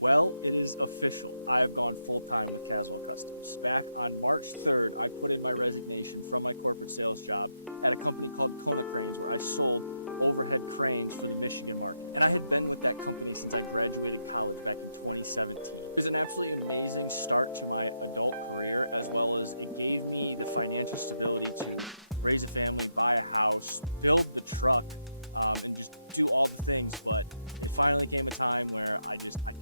Well, it is official. I have gone full-time with Caswell Customs. Back on March 3rd, I put in my resignation from my corporate sales job at a company called Kona Cranes, where I sold overhead cranes for the Michigan market. And I had been with that company since I graduated college back in 2017. It was an absolutely amazing start to my adult career, as well as it gave me the financial stability to raise a family, buy a house, build the truck, and just do all the things. But it finally came a time where I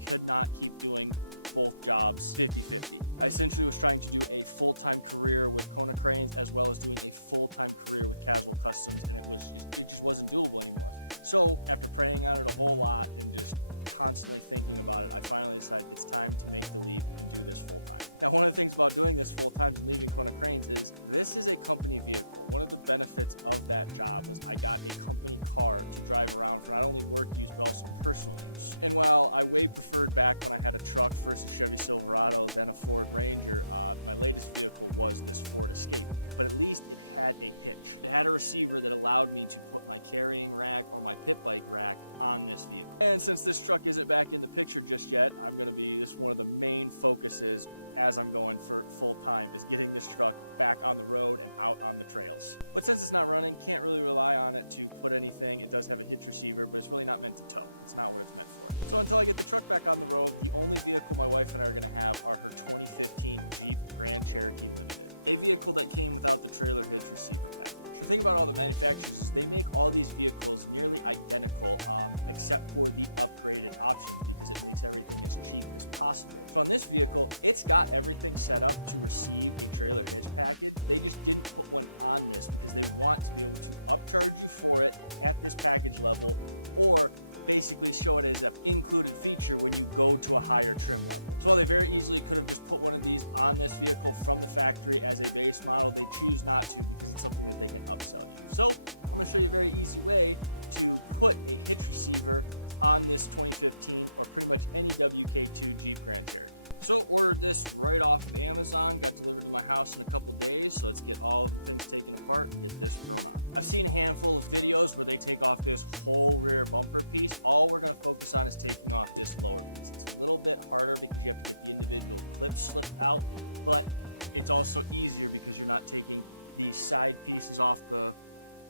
could not keep doing both jobs 50-50. I essentially was trying to do a full-time career with Kona Cranes as well as doing a full-time career with Caswell Customs, and it just wasn't doable anymore. So after praying on it a whole lot and just constantly thinking about it, I finally decided it's time to make the leap and do this full-time. Now, one of the things about doing this full-time and leaving Kona Cranes is this is a company vehicle. One of the benefits of that job was I got a company car to drive around for not only work use but also personal use. And while I way preferred back when I had a truck, first a Chevy Silverado, then a Ford Ranger, my latest vehicle was this Ford Escape. But at least it had a hitch. It had a receiver that allowed me to put my carrying rack or my pit bike rack on this vehicle. And since this truck isn't back in the picture just yet, this one of the main focuses as I'm going for full time is getting this truck back on the road and out on the trails. But since it's not running, can't really rely on it to put anything. It does have a hitch receiver, but it's really not meant to tow. It's not what it's meant for. So until I get the truck back on the road, the only vehicle my wife and I are gonna have are her 2015 Jeep Grand Cherokee Limited, a vehicle that came without the trailer hitch receiver package. The thing about all the manufacturers is they make all these vehicles nearly identical, except for the upgraded options, because it makes everything as cheap as possible. So on this vehicle, it's got everything set up to receive a trailer hitch package. They just didn't put one on this because they want to be able to upcharge you for it at this package level, or basically show it as an included feature when you go to a higher trim level. So while they very easily could have just put one of these on this vehicle from the factory as a base model, they choose not to because it's something that they can upsell you. So I'm going to show you a very easy way to put a hitch receiver on this 2015 or pretty much any WK2 Jeep Grand Cherokee. So ordered this right off of Amazon, got delivered to my house in a couple days, so let's get all of the things taken apart and get this thrown on. I've seen a handful of videos where they take off this whole rear bumper piece. All we're going to focus on is taking off this lower piece. It's a little bit harder because you have to get the individual clips slipped out, but it's also easier because you're not taking these side pieces off,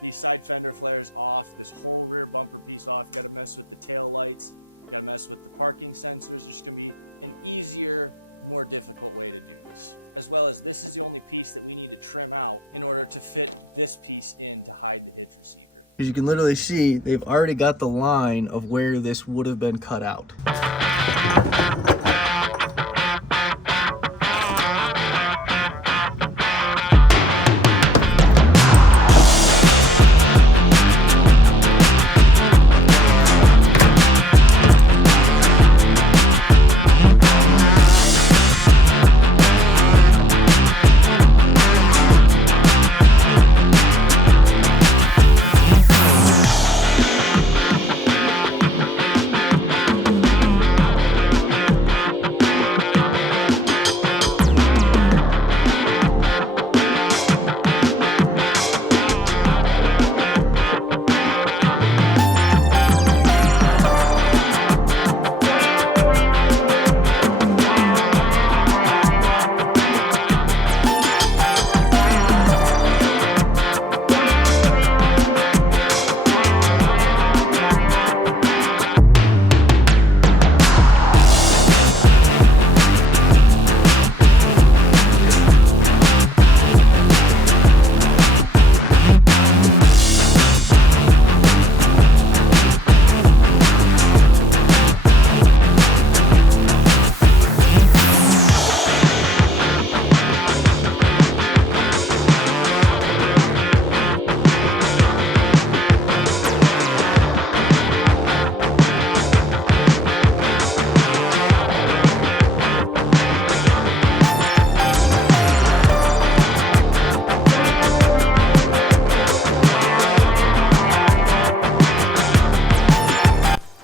these side fender flares off, this whole rear bumper piece off. You got to mess with the tail lights, you got to mess with the parking sensors. There's just going to be an easier, more difficult way to do this. As well as this is the only piece that we need to trim out in order to fit this piece in to hide the hitch receiver. As you can literally see, they've already got the line of where this would have been cut out.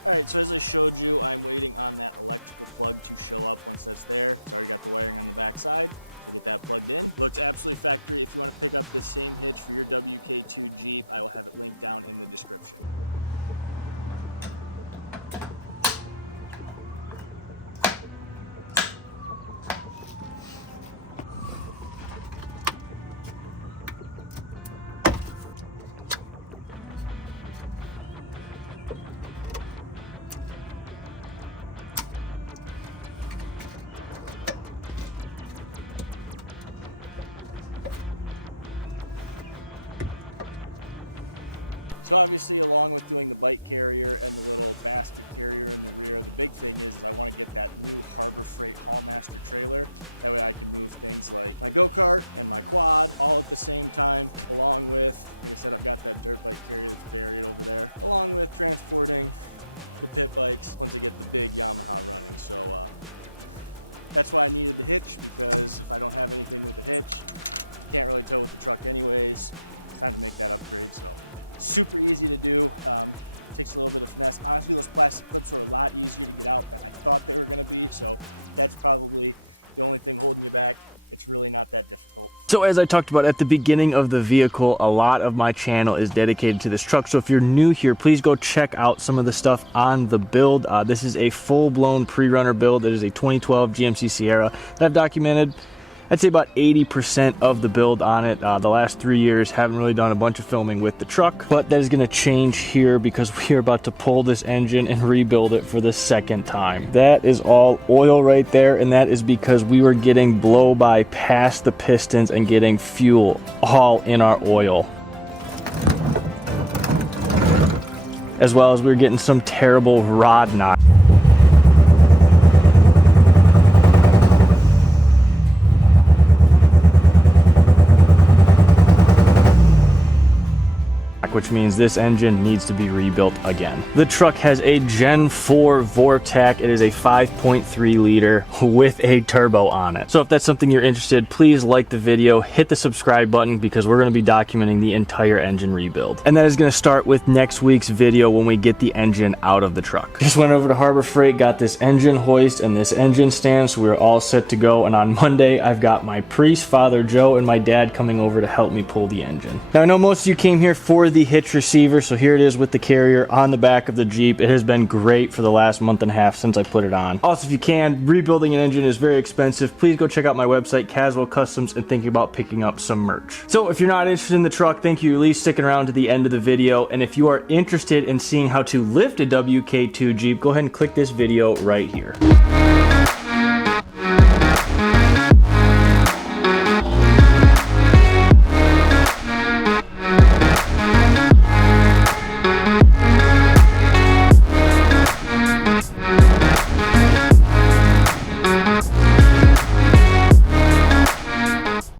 Alright, so as I showed you, I'm waiting on that electrical plug to show up. Once that's there, it's already got the wiring on the back side. So get that plugged in. Looks absolutely factory. If you want to pick up this same hitch for your WK2 Jeep, I will have it linked down in the description. So obviously, along with doing the bike carrier and the little basket carrier in the rear, the big thing is I want to get that new Harbor Freight Haulmaster trailer. That way I can move things like my go-kart and my quad all at the same time, along with, like I said, I've got that dirt bike carrier that's buried over there, along with transporting the pit bikes once I get the big Yamaha running. So that's why I needed the hitch, because if I don't have anything with the hitch, can't really tow with the truck anyways. It's time to make that upgrade. So super easy to do. Takes a little bit of finesse. Honestly, those plastic clips are a lot easier to get out than I thought they were going to be. So that's probably the only thing holding you back. It's really not that difficult. So as I talked about at the beginning of the vehicle, a lot of my channel is dedicated to this truck. So if you're new here, please go check out some of the stuff on the build. This is a full-blown pre-runner build. It is a 2012 GMC Sierra that I've documented, I'd say, about 80% of the build on it. The last 3 years haven't really done a bunch of filming with the truck, but that is going to change here because we are about to pull this engine and rebuild it for the second time. That is all oil right there, and that is because we were getting blow-by past the pistons and getting fuel all in our oil, as well as we were getting some terrible rod knot. Which means this engine needs to be rebuilt again. The truck has a Gen 4 Vortec. It is a 5.3 liter with a turbo on it. So if that's something you're interested, please like the video, hit the subscribe button, because we're going to be documenting the entire engine rebuild. And that is going to start with next week's video when we get the engine out of the truck. Just went over to Harbor Freight, got this engine hoist and this engine stand, so we're all set to go. And on Monday, I've got my priest, Father Joe, and my dad coming over to help me pull the engine. Now, I know most of you came here for the Hitch receiver, so here it is with the carrier on the back of the Jeep. It has been great for the last month and a half since I put it on. Also, if you can, rebuilding an engine is very expensive. Please go check out my website, Caswell Customs, and think about picking up some merch. So if you're not interested in the truck, thank you at least sticking around to the end of the video. And if you are interested in seeing how to lift a WK2 Jeep, go ahead and click this video right here.